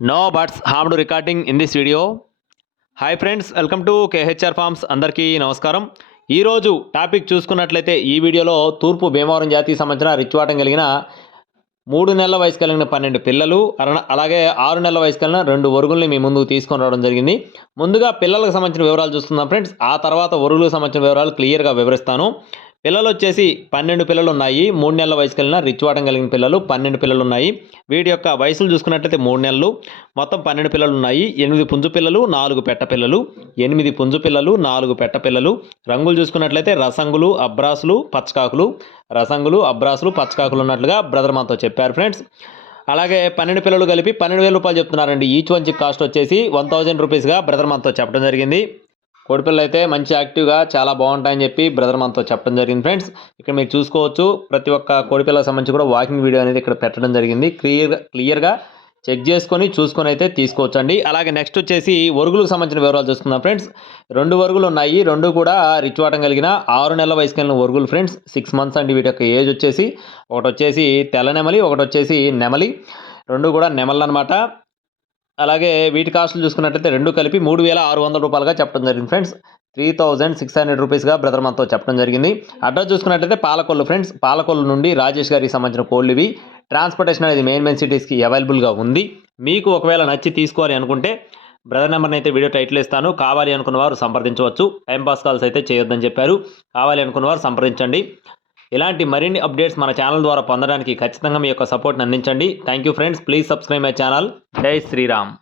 No buts harmed recording in this video. Hi friends, welcome to KHR forms. అందరికీ నమస్కారం. ఈరోజు topic చూసుకున్నట్లయితే ఈ వీడియోలో తూర్పు భీమవరం జాతికి సంబంధించిన రిచ్వాటం కలిగిన 3 నెలల వయసు కలిగిన 12 పిల్లలు, అలాగే 6 నెలల వయసు కలిగిన 2 ఒరుగుల్ని మీ ముందుకు తీసుకొని రావడం జరిగింది. ముందుగా పిల్లలకు సంబంధించిన వివరాలు చూస్తున్నాం ఫ్రెండ్స్. ఆ తర్వాత ఒరుగులకు సంబంధించిన వివరాలు క్లియర్గా వివరిస్తాను. పిల్లలు వచ్చేసి 12 పిల్లలు ఉన్నాయి. 3 నెలల వయసు కలిగిన రిచ్వాటం కలిగిన పిల్లలు 12 పిల్లలు ఉన్నాయి. వీటి యొక్క వయసులు చూసుకున్నట్లయితే 3 నెలలు, మొత్తం 12 పిల్లలు ఉన్నాయి. 8 పుంజు పిల్లలు, 4 పెట్ట పిల్లలు. 8 పుంజు పిల్లలు, 4 పెట్ట పిల్లలు. రంగులు చూసుకున్నట్లయితే రసంగులు, అబ్రాసులు, పచ్చకాకులు. రసంగులు, అబ్రాసులు, పచ్చకాకులు ఉన్నట్లుగా బ్రదర్ మనతో చెప్పారు ఫ్రెండ్స్. అలాగే 12 పిల్లలు కలిపి 12,000 రూపాయలు చెప్తున్నారండి. ఈచ్ వన్ కాస్ట్ వచ్చేసి 1000 రూపీస్గా బ్రదర్ మనతో చెప్పడం జరిగింది. కోడిపిల్లలు అయితే మంచి యాక్టివ్గా చాలా బాగుంటాయని చెప్పి బ్రదర్ మనతో చెప్పడం జరిగింది ఫ్రెండ్స్. ఇక్కడ మీరు చూసుకోవచ్చు, ప్రతి ఒక్క కోడిపిల్లలకు సంబంధించి కూడా వాకింగ్ వీడియో అనేది ఇక్కడ పెట్టడం జరిగింది. క్లియర్గా చెక్ చేసుకొని చూసుకొని అయితే తీసుకోవచ్చు అండి. అలాగే నెక్స్ట్ వచ్చేసి ఒరుగులకు సంబంధించిన వివరాలు చూసుకుందాం ఫ్రెండ్స్. 2 ఒరుగులు ఉన్నాయి. 2 కూడా రిచ్వాటం కలిగిన 6 నెలల వయసు కలిగిన ఒరుగులు ఫ్రెండ్స్. 6 months అండి. వీటి యొక్క ఏజ్ వచ్చేసి ఒకటి వచ్చేసి తెల్ల నెమలి, ఒకటి వచ్చేసి నెమలి. 2 కూడా నెమలు అనమాట. అలాగే వీటి కాస్టులు చూసుకున్నట్లయితే 2 కలిపి 3,600 రూపాయలుగా చెప్పడం జరిగింది ఫ్రెండ్స్. 3,600 రూపీస్గా బ్రదర్ మనతో చెప్పడం జరిగింది. అడ్రస్ చూసుకున్నట్లయితే పాలకొల్లు ఫ్రెండ్స్. పాలకొల్లు నుండి రాజేష్ గారికి సంబంధించిన కోళ్ళు ఇవి. ట్రాన్స్పోర్టేషన్ అనేది మెయిన్ సిటీస్కి అవైలబుల్గా ఉంది. మీకు ఒకవేళ నచ్చి తీసుకోవాలి అనుకుంటే బ్రదర్ నెంబర్ని అయితే వీడియో టైటిల్ ఇస్తాను. కావాలి అనుకున్న వారు సంప్రదించవచ్చు. టైంపాస్ కాల్స్ అయితే చేయొద్దని చెప్పారు. కావాలి అనుకున్న వారు సంప్రదించండి. ఇలాంటి మరిన్ని అప్డేట్స్ మన ఛానల్ ద్వారా పొందడానికి ఖచ్చితంగా మీ యొక్క సపోర్ట్ని అందించండి. Thank you friends. Please subscribe my channel. జై శ్రీరామ్.